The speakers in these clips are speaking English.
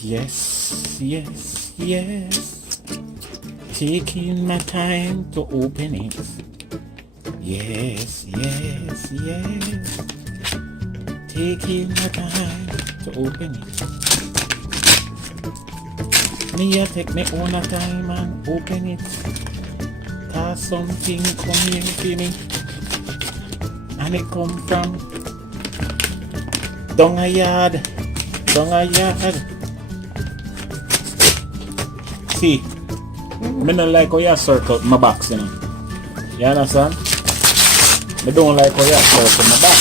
Yes, yes, yes. Taking my time to open it. Yes, yes, yes. Taking my time to open it. Me a take my own time and open it. Cause something come here for me. And it come from down a yard. See, me don't like how you circle my box, you know. You understand? Me don't like how you circle my box.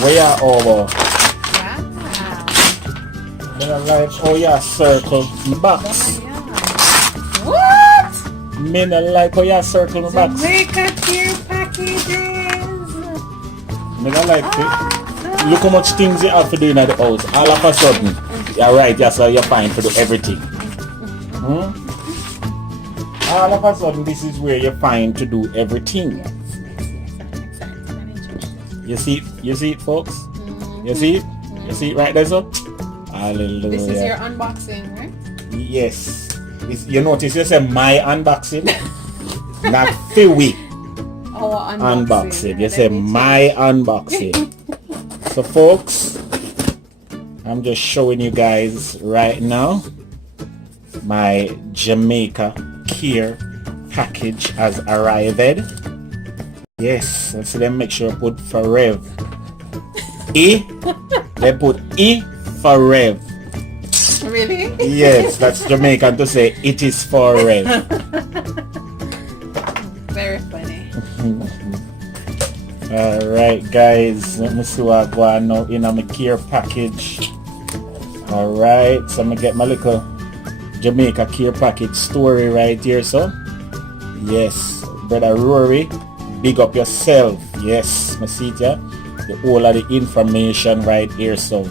Where you over? Me don't like how you circle my box. What? Me don't like how you circle my box. Jamaica care packages. Me don't like it. Look how much things you have to do in the house. All of a sudden, you're right, yes, you're fine to do everything. All of a sudden, this is where you're fine to do everything. Yes. You see it, folks? You see it? You see it right there, so? Hallelujah. This is your unboxing, right? Yes. You notice you say my unboxing? Not Fiwi Our unboxing. You say my unboxing. So folks, I'm just showing you guys right now my Jamaica care package has arrived. Yes, and so then make sure to put forever. E, they put E for Rev. Really? Yes, that's Jamaican to say it is for Rev. Very funny. Alright guys, let me see what I go on now in my care package. Alright, so I'm gonna get my little Jamaica care package story right here, so. Yes, brother Rory, big up yourself. Yes, I see it here. The whole of the information right here, so.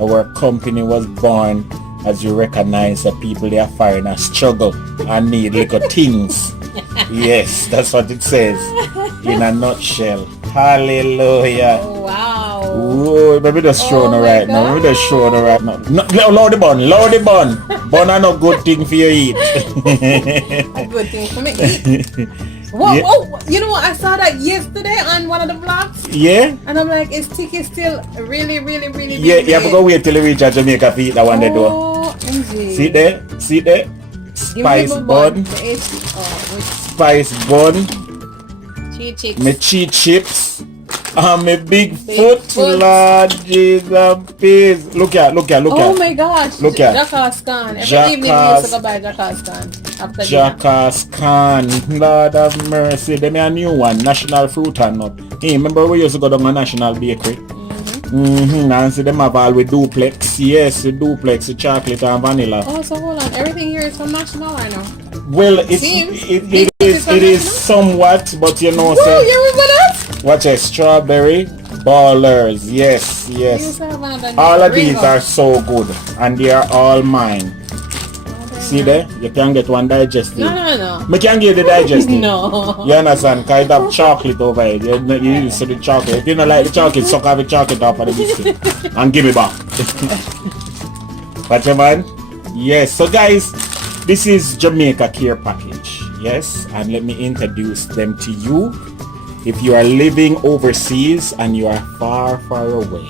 Our company was born, as you recognize, that people they are foreign and struggle and need little things. Yes, that's what it says in a nutshell. Hallelujah. Oh, wow. Whoa, maybe just show no right now. Maybe just show no right now. No, load the bun. Bun are no good thing for you eat. A good thing for me. Whoa, Yeah. whoa, you know what? I saw that yesterday on one of the vlogs. Yeah? And I'm like, is Tiki still really Yeah, big? you have to go wait till you reach Jamaica to eat that one they do. Oh, MG. See there? Spice bun. Spice bun. Cheese chips. My cheese chips. And my big foot. foot. Lord Jesus, peace. Look at. Oh my gosh. Look at. Jackass Khan. Every evening we used to go buy Jackass Khan. After Jackass Khan, Lord of mercy. Them a new one, National Fruit and Nut. Hey, remember we used to go down a National Bakery? And see them have all with duplex. Yes, the duplex, the chocolate and vanilla. Oh, so hold on. Everything here is from National right now. Well, it is somewhat, but you know, Whoa, you remember that? watch a strawberry ballers. Yes. You used to have another All of ring these up. are so good, and they are all mine. See there? You can get one digestive. No. Me can get the digestive. No. You understand? Cause it have chocolate over it. You used to the chocolate. If you don't like the chocolate, suck off the chocolate off of the biscuit and give it back. But man, yes. So guys, this is Jamaica care package. Yes, and let me introduce them to you. If you are living overseas and you are far away,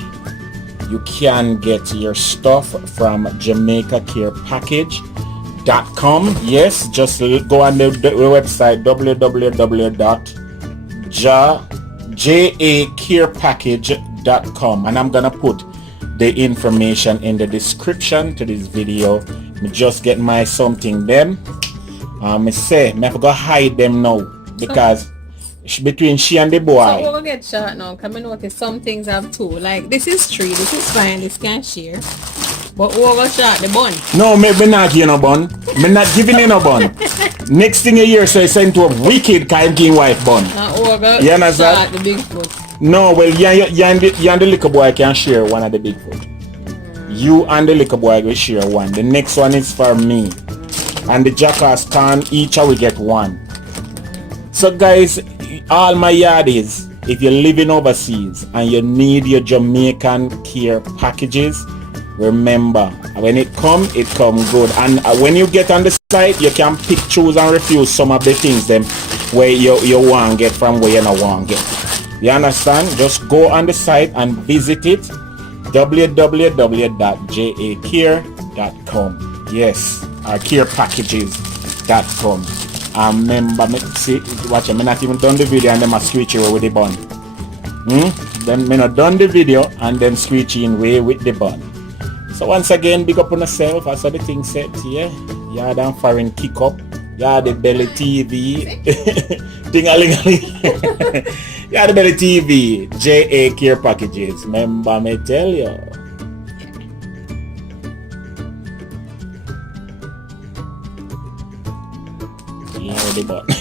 you can get your stuff from JamaicaCarePackage.com. Yes, just go on the website www.jacarepackage.com, and I'm gonna put the information in the description to this video. Me just get my something them. Me say me have to go hide them now because between she and the boy. So we're gonna get shot now. Come and notice some things have two. Like this is 3, this is fine, this can share. But we're gonna shot the bun. No, me not give you no bun. Me not giving you no bun. Next thing you hear, so you send to a wicked kind king wife bun. We're gonna You understand? shot the big foot. No, well, you and the little boy can share one of the big foot. You and the little boy will share one. The next one is for me. And the Jackass Khan, each will get one. So guys, all my yardies, if you're living overseas and you need your Jamaican care packages, remember, when it come good. And when you get on the site, you can pick, choose and refuse some of the things them where you want get from where you don't want get. You understand? Just go on the site and visit it, www.jacare.com. Yes, our carepackages.com. And remember, see, watch, I'm not even done the video and them are screeching away with the bun. Then me not done the video and them screeching away with the bun. So once again, big up on yourself, as the thing said, yeah. Yardie and foreign kick up. Yardie Belly TV. Ding-a-ling-a-ling. Yardie Belly TV. JA Care Packages. Remember me tell you. Yeah, the button.